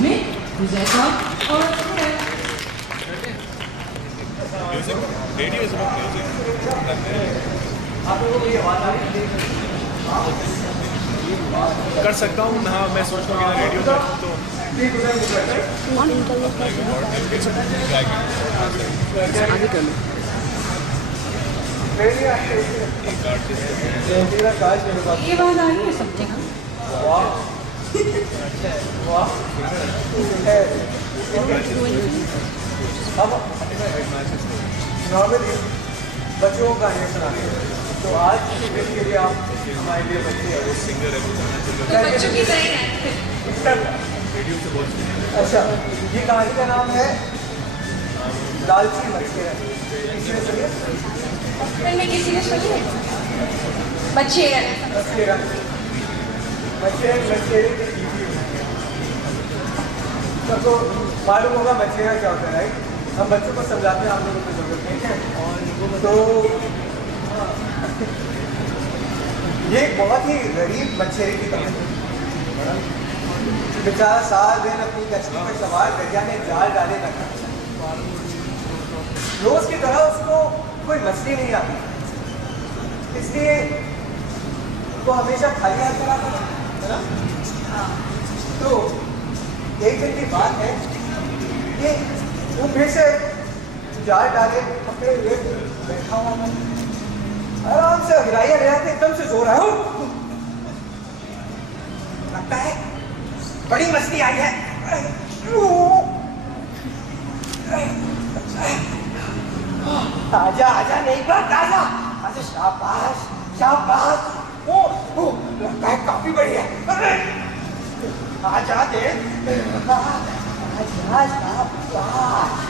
में हुज़ैफा और रेडियो से कर सकता हूँ। हाँ, मैं सोच रहा हूँ रेडियो तो आगे कर लो। ये बात आ रही है सब जगह। नॉर्मली बच्चों का गाने सुनाते हैं, तो आज के दिन के लिए आप हमारे लिए बच्चे सिंगर है बच्चों की तरह रेडियो से बोल। अच्छा, ये कहानी का नाम है लालची मछेरा। किसी ने सुनी? में किसी ने सुनी है? मछेरा मछेरा मछेरे की बीवी होती है। सबको मालूम होगा मछेरा क्या होता है, राइट? हम बच्चों को समझाते हैं, आप लोगों को जरूरत नहीं है। तो ये एक बहुत ही गरीब मछेरे की कहानी है। बेचारा साल दिन अपनी कचरी पर सवार दरिया में जाल डाले रखा, रोज की तरह उसको कोई मछली नहीं आती, इसलिए वो हमेशा खाली हाथ चला है ना। तो एक दिन की बात है कि वो फिर से जाल डाले अपने लिए बैठा हुआ, आराम से अगराइया ले आते, एकदम से जोर आया, लगता है बड़ी मछली आई है। आजा आजा, नहीं बात, आजा आजा, शाबाश शाबाश। ओ लगता है काफी बड़ी है, आजा दे, आजा शाबाश।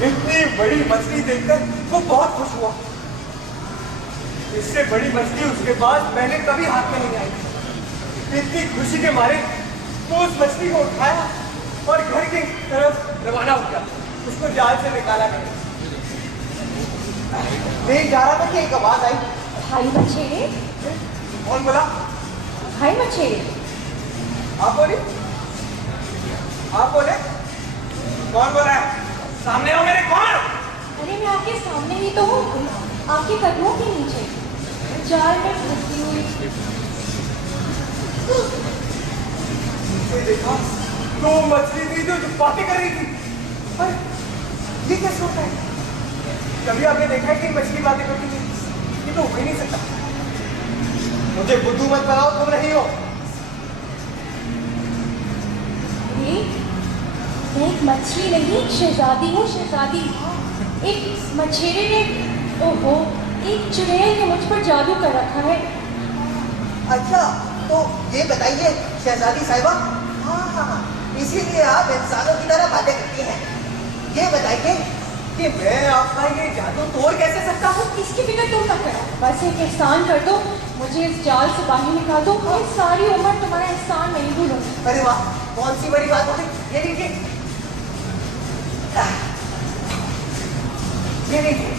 इतनी बड़ी मछली देखकर वो बहुत खुश हुआ। इससे बड़ी मछली उसके पास पहले कभी हाथ में नहीं आई। इतनी खुशी के मारे वो उस मछली को उठाया और घर की तरफ रवाना हो गया। उसको जाल से निकाला गया। देख जा रहा था कि एक आवाज आई, भाई मछेरे। कौन बोला? भाई मछेरे। आप बोली? आप बोले? कौन बोला है? सामने हो मेरे, कौन? अरे मैं आपके सामने ही तो हूँ, आपके कदमों के नीचे जाल में फंसी हुई। नीचे देखा तो मछली थी जो बातें कर रही थी। अरे ये कैसे होता है? कभी आपने देखा है कि मछली बातें करती थी? ये तो हो ही नहीं सकता। मुझे बुद्धू मत बनाओ, तुम नहीं हो। मैं एक मछली नहीं, शहजादी हूँ, शहजादी। एक मछेरे ने, ओहो, एक चुड़ैल ने मुझ पर जादू कर रखा है। अच्छा, तो ये बताइए शहजादी साहिबा, हाँ, इसीलिए आप इंसानों की तरह बातें करती हैं। ये बताइए कि मैं आपका ये जादू तोड़ कैसे सकता हूँ? इसकी फिक्र तुम मत करो, बस एक एहसान कर दो, मुझे इस जाल से बाहर निकाल दो, मैं सारी उम्र तुम्हारा एहसान नहीं भूलूंगी। अरे वाह, कौन सी बड़ी बात हो गई। ये लीजिए, ये लीजिए।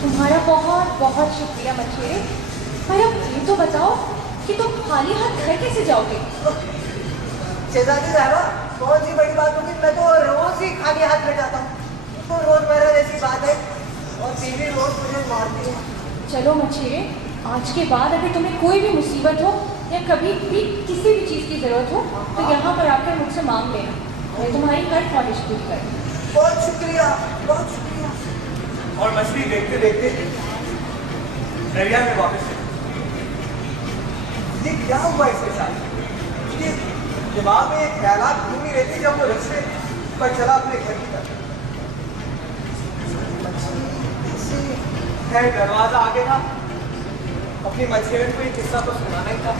तुम्हारा बहुत बहुत शुक्रिया मछेरे। पर अब ये तो बताओ कि तुम खाली हाथ घर कैसे जाओगे? शहजादी साहिबा, कौन सी बड़ी बात होगी, मैं तो रोज ही खाली हाथ में जाता हूँ। तो रोजमर्रा जैसी बात है, और बीवी रोज मुझे मारती है। चलो मछेरे, आज के बाद अगर तुम्हें कोई भी मुसीबत हो या कभी भी किसी भी चीज़ की ज़रूरत हो तो यहाँ पर आकर मुझसे मांग लेना, मैं तुम्हारी हर ख्वाहिश पूरी करूँगी। बहुत शुक्रिया, बहुत शुक्रिया। और मछली देखते देखते दरिया में वापस चली। ये क्या हुआ इसके साथ? ये दिमाग में ख्यालात घूम ही रहती जब वो रस्ते पर चला अपने घर की तरफ। खैर दरवाजा आगे था, अपनी मछली को ये किस्सा तो सुनाना ही था।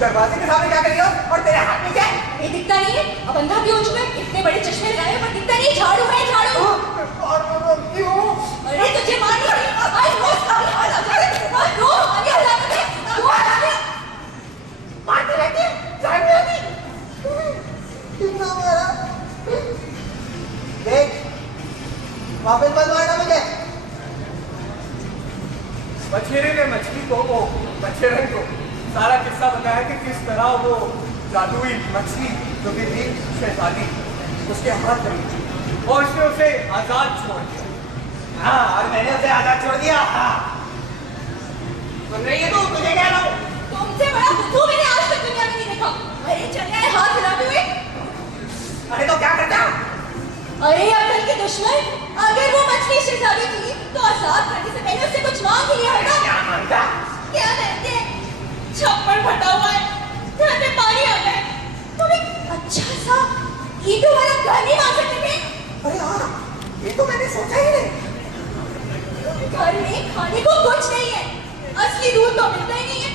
दरवाजे के सामने क्या करियो और तेरे हाथ में क्या है? ये दिखता नहीं है? अब अंधा भी हो चुका है, इतने बड़े चश्मे लगाए पर दिखता नहीं, झाड़ू है झाड़ू। क्यों? अरे तुझे मारनी है, आज रोज खाली हाथ आ जाए, आज रोज खाली हाथ आ जाए, तू आ जाए। मारते रहते हैं, जान नहीं आती। कितना मारा? देख, मछेरे ने मछली को, वो मछेरन को सारा किस्सा बताया कि किस तरह वो जादुई मछली जो कि थी शहजादी उसके हाथ लगी थी और उसने उसे आजाद छोड़ दिया। हाँ, और मैंने उसे आजाद छोड़ दिया। हाँ, सुन रही है तू? तुझे कह रहा हूँ, तुमसे बड़ा बुद्धू मैंने आज तक दुनिया में नहीं देखा। अरे चल रहा है हाथ हिलाते हुए। अरे तो क्या करता? अरे अकल के दुश्मन, अगर वो मछली शहजादी थी तो आजाद करने से पहले उससे कुछ मांग लिया होगा। क्या मांगता? क्या कहते हैं, छप्पड़ फटा हुआ है, घर में पानी आता है, तुम एक अच्छा सा ईंटों वाला घर नहीं मांग सकते थे? अरे हाँ, ये तो मैंने सोचा ही नहीं। घर में खाने को कुछ नहीं है, असली दूध तो मिलता ही नहीं है।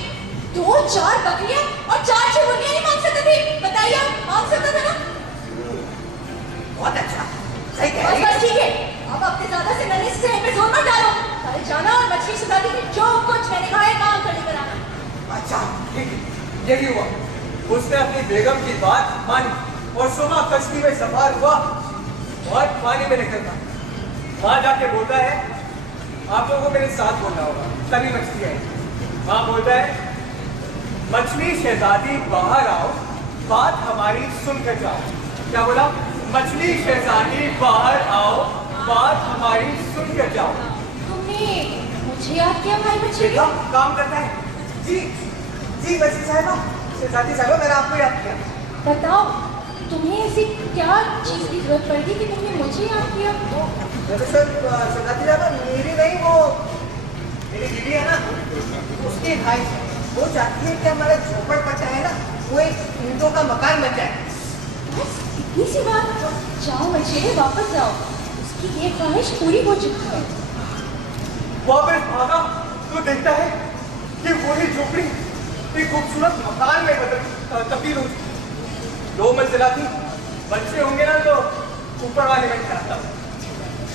2-4 बकरियां और 4-6 मुर्गियां नहीं मांग सकते थे? बताइए, मांग सकता था ना? बहुत अच्छा, सही कह बस रही बस ठीक है, अब अपने ज्यादा से नन्हे से पे जोर मत डालो। कल जाना और मछली शहजादी की जो कुछ मैंने कहा है काम कर लेकर आना। अच्छा, ठीक है, यही हुआ। उसने अपनी बेगम की बात मानी और सुबह कश्ती में सवार हुआ और पानी में निकलता। वहां जाके बोलता है, आप लोगों को मेरे साथ बोलना होगा तभी मछली है। वहां बोलता है, मछली शहजादी बाहर आओ, बात हमारी सुनकर जाओ। क्या बोला? मछली शहजादी बाहर आओ, बात हमारी सुनकर जाओ। तुमने मुझे याद किया भाई मछली? देखा, काम करता है। जी जी मछली साहिबा, शहजादी साहिबा, मैंने आपको याद किया। बताओ, तुम्हें ऐसी क्या चीज की जरूरत पड़ गई कि तुमने मुझे याद किया? दरअसल शहजादी साहिबा, मेरी नहीं, वो मेरी बीवी है ना, उसकी ख्वाहिश है। वो चाहती है कि हमारा झोपड़पट्टा है ना, वो एक ईंटों का मकान बन जाए। बस इतनी सी बात? जाओ मछली, वापस जाओ, उसकी ये ख्वाहिश पूरी हो चुकी है। वापस भागा तो देखता है कि वही झोपड़ी एक खूबसूरत मकान में तब्दील हो चुकी। 2 मंजिला थी, बच्चे होंगे ना तो ऊपर वाले में खड़ा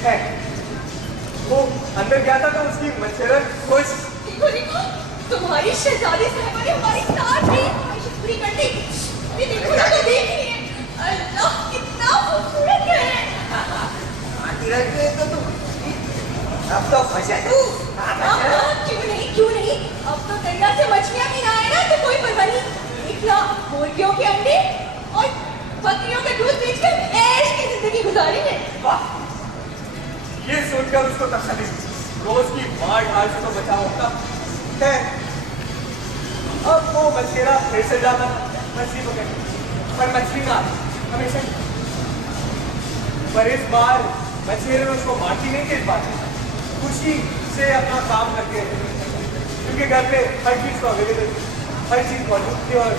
है। वो अंदर गया था तो उसकी मच्छरन खुश। देखो देखो, तुम्हारी शहजादी साहिबा ने हमारी सारी ख्वाहिश पूरी कर दी। ये देखो ना, तो देख रही है। अल्लाह, कितना खूबसूरत है। तो तू अब तो फंसा तू। क्यों नहीं, अब तो दरिया से मछलियां भी ना आए ना तो कोई परवाह नहीं। देख लो, मुर्गियों के अंडे और बकरियों का दूध बेचकर ऐश की जिंदगी गुजारेंगे। वाह, ये सोचकर उसको तसल्ली, रोज की मार ढाल से तो बचा होता है। अब वो मछेरा फिर से जाता मछली पकड़ने, पर मछली ना हमेशा। पर इस बार मछेरे ने उसको मारती नहीं थी। इस बार खुशी से अपना काम करके, क्योंकि घर पे हर चीज को अवेलेबल थी, हर चीज मौजूद थी और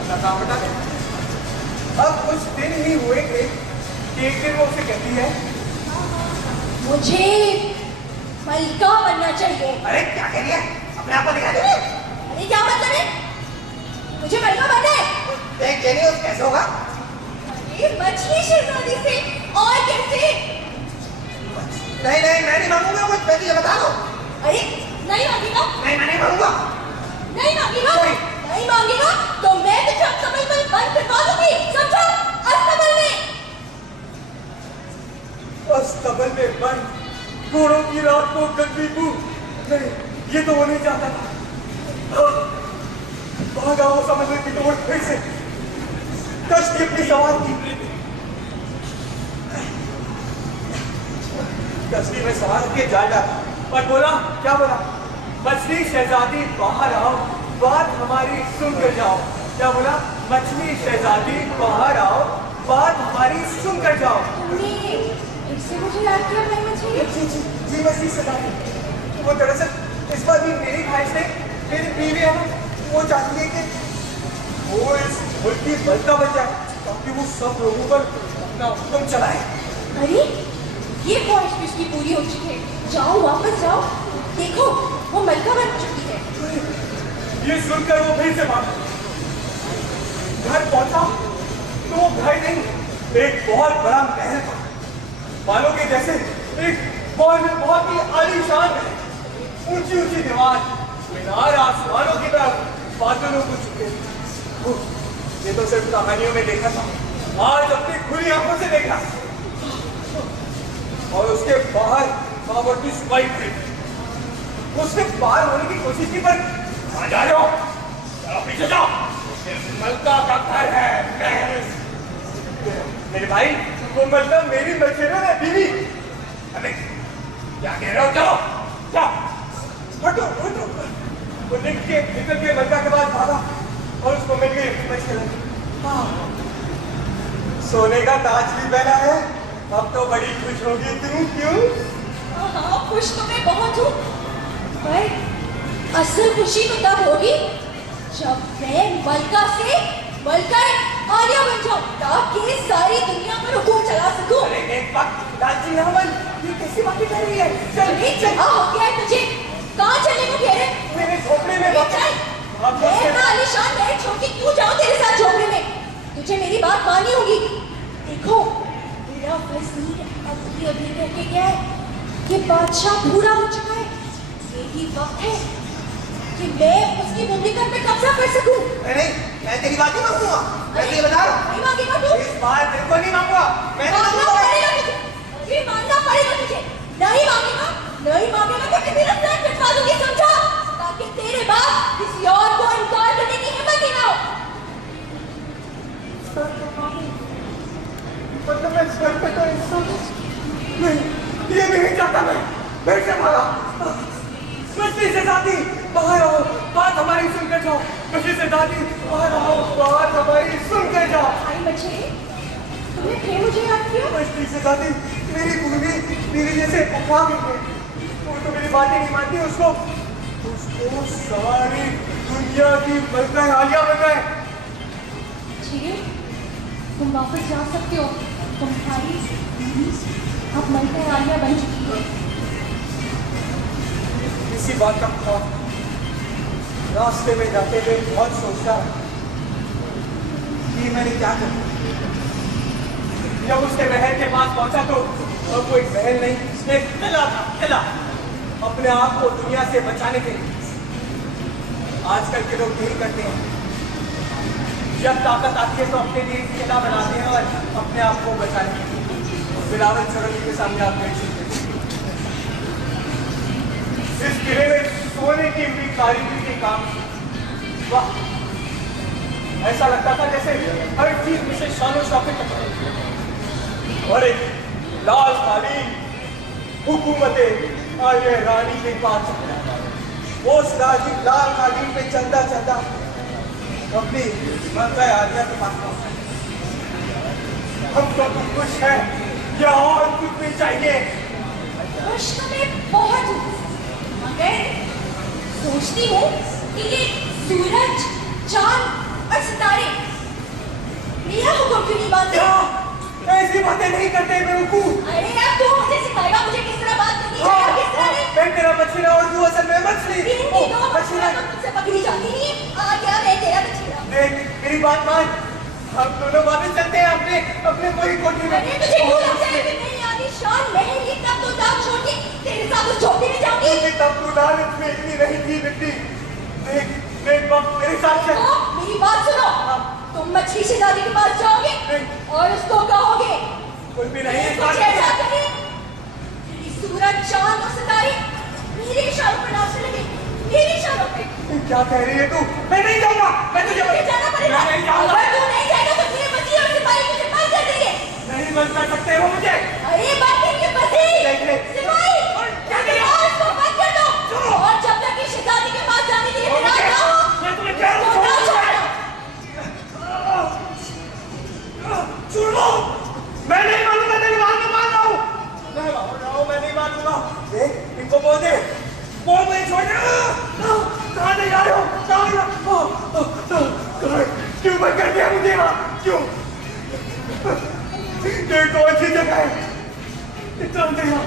अपना काम बता दें। अब कुछ दिन ही हुए थे कि एक दिन वो उसे कहती है, मुझे मलिका बनना चाहिए। अरे क्या कह रही है? अपने आप को दिखा दे। अरे क्या मतलब है? मुझे मलिका बनना है। देख जेनियस, कैसे होगा? अरे मछली शहजादी से, और कैसे? नहीं नहीं, मैं नहीं मांगूंगा कुछ, मैं तुझे बता दूं। अरे नहीं मांगेगा? नहीं, मैं नहीं मांगूंगा। नहीं मांगेगा? नहीं मांगेगा तो मैं तुझे अस्तबल में बंद करवा दूंगी, समझो? अस्तबल में। अस्तबल में बंद, घोड़ों की रात को गंदी बू। नहीं, ये तो वो नहीं चाहता था। भागा वो समंदर की तोड़ फिर से, कश्ती अपनी सवार की, कश्ती में सवार के जा डाला और बोला, क्या बोला? मछली शहजादी बाहर आओ, बात हमारी सुन कर जाओ। क्या बोला? मछली शहजादी बाहर आओ, बात हमारी सुन कर जाओ। तुमने इससे मुझे याद किया भाई मछली? जी मछली शहजादी, वो दरअसल इस बार भी मेरी ख्वाहिश है, मेरी बीवी है ना, वो चाहती है कि वो इस मुल्क की मलिका बन जाए ताकि वो सब लोगों पर अपना हुक्म चलाए। अरे ये ख्वाहिश भी उसकी पूरी हो चुकी है। जाओ, वापस जाओ, देखो वो मलिका बन चुकी है। ये सुनकर वो फिर से भागा। घर पहुंचा तो वो घर नहीं, एक बहुत बड़ा महल था, मानो के जैसे एक बहुत ही आलीशान है। ऊंची ऊंची दीवार, मीनार आसमानों की तरफ बादलों को चुके। ये तो सिर्फ कहानियों में देखा था, आज अपनी खुली आंखों से देखा। और उसके बाहर बाबरती सिपाही थे। उसने पार होने की कोशिश की, पर कहाँ जा रहे हो? चलो पीछे जाओ। ये मलका का घर है। मेरे भाई, वो मतलब मेरी मछलियों है बीवी। अबे क्या कह रहे हो? चलो जाओ। हटो हटो। वो निकल के मलका के बाद भागा और उसको मिल गई मछली। हाँ, सोने का ताज भी पहना है। अब तो बड़ी खुश होगी तू, क्यों? हाँ, खुश तो मैं बहुत हूँ, पर असल खुशी तो तब होगी जब मैं मलका से मलका आलिया बन जाऊँ, ताकि सारी दुनिया पर हुकूम चला सकूं। अरे एक बात लालची ना बन, ये कैसी बातें कर रही है? चल अरे चला हो गया है तुझे, कहाँ चलने को कह रहे? मेरे झोपड़े में वापस। चल, मैं इतना आलीशान महल छोड़ के क्यों जाऊँ तेरे साथ झोपड़े में? तुझे मेरी बात माननी होगी। देखो, मेरा वज़ीर अभी कह के गया है कि बादशाह पूरा हो चुका है। यही वक्त है कि मैं उसकी मुमलिकत पे कब्जा कर सकूं। नहीं, मैं तेरी बात नहीं मानूंगा। मैं तुझे बता रहा हूँ। नहीं मांगेगा तू? इस बार तेरे को नहीं मांगूंगा। मैं तो मांगना पड़ेगा तुझे। अभी मांगना पड़ेगा तुझे। नहीं मांगेगा, नहीं मांगेगा तो तेरा सर कटवा दूंगी, समझा? ताकि तेरे बाद किसी और को इनकार करने की हिम्मत ही ना हो। मतलब मैं सर पे तो इंसान नहीं, ये भी नहीं चाहता मैं। फिर से मारा। मछली से दादी, बाहर आओ, बात हमारी सुन कर जाओ। मछली से दादी, बाहर आओ, बात हमारी सुन कर जाओ। आई मछली, तुमने फिर मुझे याद किया? मछली से दादी, मेरी बीवी जैसे उठा गई है। वो तो मेरी बातें नहीं मानती। उसको सारी दुनिया की मलका आलिया बन गए। जी, तुम वापस जा सकते हो। तुम्हारी बीवी अब मलका आलिया बन चुकी है। इसी बात का खौफ रास्ते में जाते हुए बहुत सोचता कि मैंने क्या करा। जब उसके महल के पास पहुंचा तो वो एक महल नहीं, एक किला था। किला अपने आप को दुनिया से बचाने के लिए। आजकल के लोग यही करते हैं, जब ताकत आती है तो अपने लिए एक किला बनाते हैं और अपने आप को बचाने के लिए। बिलावल चौरंगी के सामने आप देख सकते हैं, इस किले में सोने की भी कारीगरी के काम। वाह, ऐसा लगता था जैसे हर चीज में से शानो शौकत तक। और एक लाल कालीन हुकूमत आलिया रानी के पास उस लाल कालीन पे चलता चलता अपनी मलका आलिया के पास पहुंचा। हम तो तुम खुश है या और कुछ भी चाहिए? खुश तो मैं बहुत हूँ, मगर सोचती हूँ कि ये सूरज, चांद और सितारे मेरा हुक्म क्यों नहीं मानते? ऐसी बातें नहीं करते बेवकूफ। अरे यार, तू मुझे सिखाएगा मुझे किस तरह बात करनी है और किस तरह नहीं? मैं तेरा मछली और तू असल में मछली। मछलियाँ तो तुझसे पकड़ी जाती नहीं है। आ गया मैं तेरा मछलियाँ। देख, मेरी बात मान। हम दोनों वापस चलते हैं अपने वही कोठी में। अरे तुझे क्यों लगता है कि मैं आलीशान महल की तब तो दाग छोड़ के तेरे साथ उस झोपड़ी में जाऊंगी? क्योंकि तब तू लालच में इतनी नहीं थी मिट्टी। देख वक्त मेरे साथ चल। मेरी बात सुनो, तुम मछली से दादी के पास जाओगे और उसको कहोगे कोई भी नहीं कुछ ऐसा करे कि सूरज, चांद और सितारे मेरे इशारों पर नाचने लगे, मेरे इशारों पे। क्या कह रही है तू? मैं नहीं जाऊंगा। मैं तुझे जाना पड़ेगा। मैं नहीं जाऊंगा। अगर तू नहीं जाएगा तो तेरे वज़ीर और सिपाही मुझे बंद कर देंगे। नहीं बंद कर सकते हो मुझे। अरे बंद करिए वज़ीर, सिपाही, क्या करें? इसको बंद कर दो। और जब तक कि शहजादी के पास जाने के लिए तैयार ना हो, मैं तुम्हें क्या तो ना छोड़ना। छोड़ दो। मैं नहीं मानूंगा तेरी बात को। मान रहा हूँ, मैं नहीं मानूंगा। देख, इनको बोल दे, बोल मुझे छोड़ दे। कहाँ ले जा रहे हो? क्यों बंद कर दिया मुझे यहाँ? क्यों? ये कौन सी जगह है? इतना अंधेरा,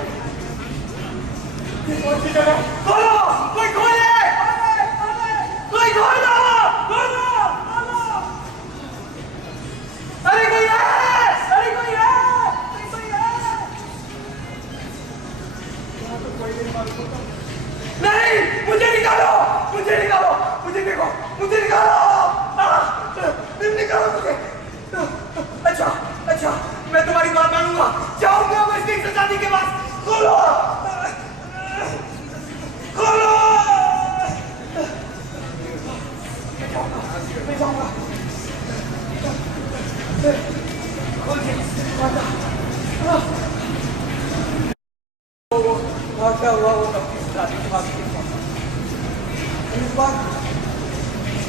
इस बार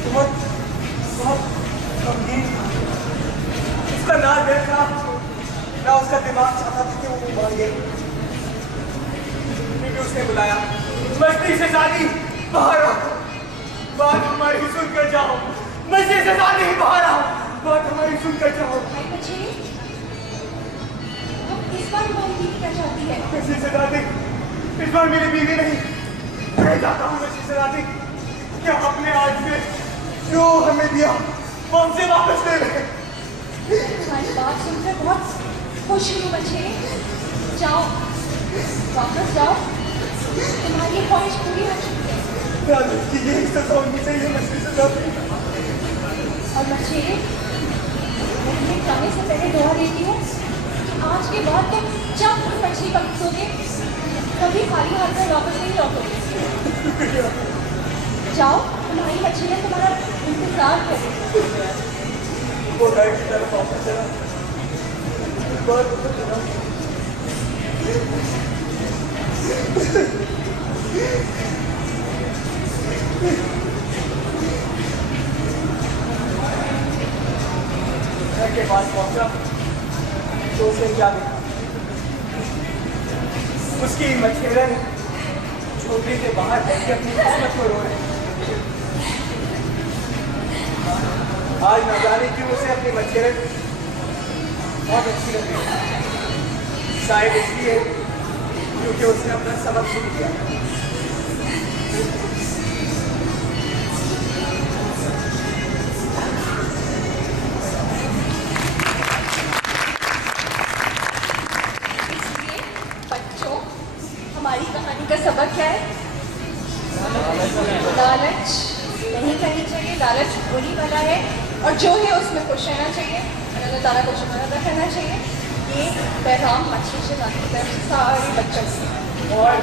बहुत बहुत गंभीर था। उसका ना दिल था ना उसका दिमाग चाहता था कि वो मांगे। फिर भी उसने बुलाया, मछली से शादी बाहर आओ, बात हमारी सुनकर जाओ। मछली से शादी बाहर आओ, बात हमारी सुनकर जाओ। भाई बच्चे, अब इस बार तुम्हारी बीवी क्या चाहती है? मछली से शादी इस बार मेरी बीवी नहीं, मैं चाहता हूँ मछली से शादी। क्या आपने आज में जो हमें दिया वो हमसे वापस ले लें। तुम्हारी बात सुनकर बहुत खुश हुई बच्चे। जाओ, वापस जाओ, तुम्हारी ये ख्वाहिश पूरी हो चुकी है। ये सजा होनी चाहिए मछली से शादी। और बच्चे, मैं तुम्हें जाने से पहले दुआ देती हूँ कि आज के बाद तुम जब भी मछली पकड़ोगे कभी खाली हाथ में वापस नहीं लौटोगे। जाओ, तुम्हारी मछलियाँ तुम्हारा इंतजार करें। वो राइट की तरफ वापस चला। बहुत चला। घर के पास पहुंचा तो उसे क्या देखा, उसकी मछेरन झोपड़ी के बाहर बैठ के अपनी किस्मत को रो रहे हैं। आज न जाने क्यों उसे अपनी मछेरन बहुत अच्छी लग रही है। शायद इसलिए क्योंकि उसने अपना सबक शुरू किया। इसलिए बच्चों, हमारी कहानी का सबक क्या है? लालच नहीं करनी चाहिए। लालच बुरी बला है और जो है उसमें खुश रहना चाहिए, अल्लाह ताला को शुक्र अदा करना चाहिए। ये पैगाम मछली से सारे बच्चों से। और